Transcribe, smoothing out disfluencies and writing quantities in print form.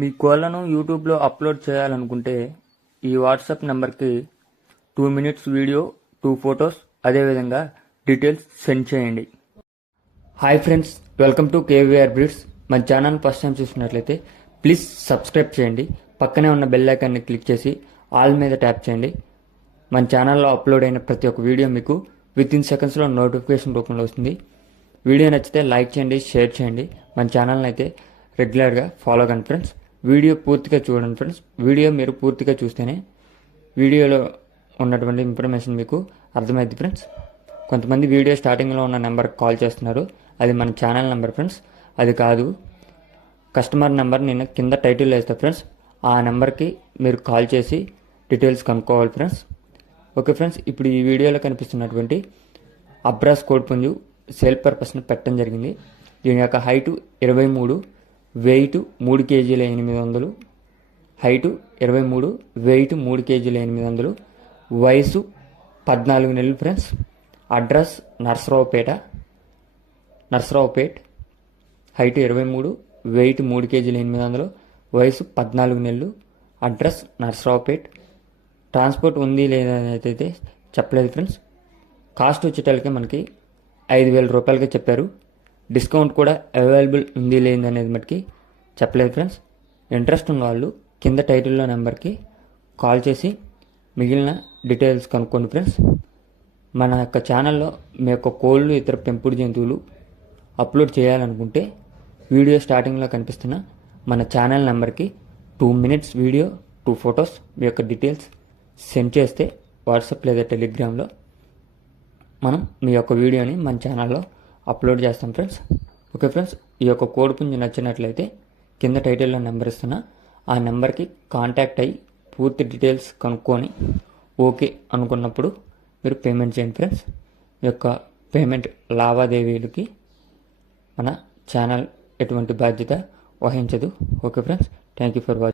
మీ కోళ్లను యూట్యూబ్లో అప్లోడ్ చేయాలనుకుంటే ఈ వాట్సాప్ నెంబర్కి 2 minutes వీడియో, 2 photos, అదేవిధంగా డీటెయిల్స్ సెండ్ చేయండి. Hi friends, welcome to KVR breeds. మన ఛానల్ ఫస్ట్ టైం చూసినట్లయితే ప్లీజ్ సబ్స్క్రైబ్ చేయండి. పక్కనే ఉన్న బెల్ ఐకాన్ని క్లిక్ చేసి ఆల్ మీద ట్యాప్ చేయండి. మన ఛానల్లో అప్లోడ్ అయిన ప్రతి ఒక్క వీడియో మీకు వితిన్ సెకండ్స్లో నోటిఫికేషన్ రూపంలో వస్తుంది. వీడియో నచ్చితే లైక్ చేయండి, షేర్ చేయండి. మన ఛానల్ని అయితే రెగ్యులర్గా ఫాలో కండి ఫ్రెండ్స్. వీడియో పూర్తిగా చూడండి ఫ్రెండ్స్. వీడియో మీరు పూర్తిగా చూస్తేనే వీడియోలో ఉన్నటువంటి ఇన్ఫర్మేషన్ మీకు అర్థమైంది ఫ్రెండ్స్. కొంతమంది వీడియో స్టార్టింగ్లో ఉన్న నెంబర్కి కాల్ చేస్తున్నారు. అది మన ఛానల్ నెంబర్ ఫ్రెండ్స్, అది కాదు. కస్టమర్ నెంబర్ నేను కింద టైటిల్లో వేస్తాను ఫ్రెండ్స్. ఆ నెంబర్కి మీరు కాల్ చేసి డీటెయిల్స్ కనుక్కోవాలి ఫ్రెండ్స్. ఓకే ఫ్రెండ్స్, ఇప్పుడు ఈ వీడియోలో కనిపిస్తున్నటువంటి అబ్రాస్ కోడిపుంజు సేల్ పర్పస్ని పెట్టడం జరిగింది. దీని యొక్క height 23, weight 3 kg 800, height 23, weight 3 kg 800, వయసు 14 నెలలు friends. Address Narasaraopet, height 23, weight 3 kg 800, వయసు 14 నెలలు, అడ్రస్ నర్సరావుపేట. ట్రాన్స్పోర్ట్ ఉంది లేదా అయితే చెప్పలేదు ఫ్రెండ్స్. కాస్ట్ వచ్చేటప్పటికి మనకి 5,000 రూపాయలకి చెప్పారు. డిస్కౌంట్ కూడా అవైలబుల్ ఉంది లేదనేది మటుకి చెప్పలేదు ఫ్రెండ్స్. ఇంట్రెస్ట్ ఉన్న వాళ్ళు కింద టైటిల్లో నెంబర్కి కాల్ చేసి మిగిలిన డీటెయిల్స్ కనుక్కోండి ఫ్రెండ్స్. మన యొక్క ఛానల్లో మీ యొక్క కోళ్ళు, ఇతర పెంపుడు జంతువులు అప్లోడ్ చేయాలనుకుంటే వీడియో స్టార్టింగ్లో కనిపిస్తున్న మన ఛానల్ నెంబర్కి 2 minutes వీడియో, 2 photos మీ యొక్క డీటెయిల్స్ సెండ్ చేస్తే వాట్సాప్ లేదా టెలిగ్రామ్లో మనం మీ యొక్క వీడియోని మన ఛానల్లో అప్లోడ్ చేస్తాం ఫ్రెండ్స్. ఓకే ఫ్రెండ్స్, ఈ యొక్క కోడిపుంజు నచ్చినట్లయితే కింద టైటిల్లో నెంబర్ ఇస్తున్నా. ఆ నెంబర్కి కాంటాక్ట్ అయ్యి పూర్తి డీటెయిల్స్ కనుక్కొని ఓకే అనుకున్నప్పుడు మీరు పేమెంట్ చేయండి ఫ్రెండ్స్. ఈ యొక్క పేమెంట్ లావాదేవీలకి మన ఛానల్ ఎటువంటి బాధ్యత వహించదు. Okay friends, thank you for watching.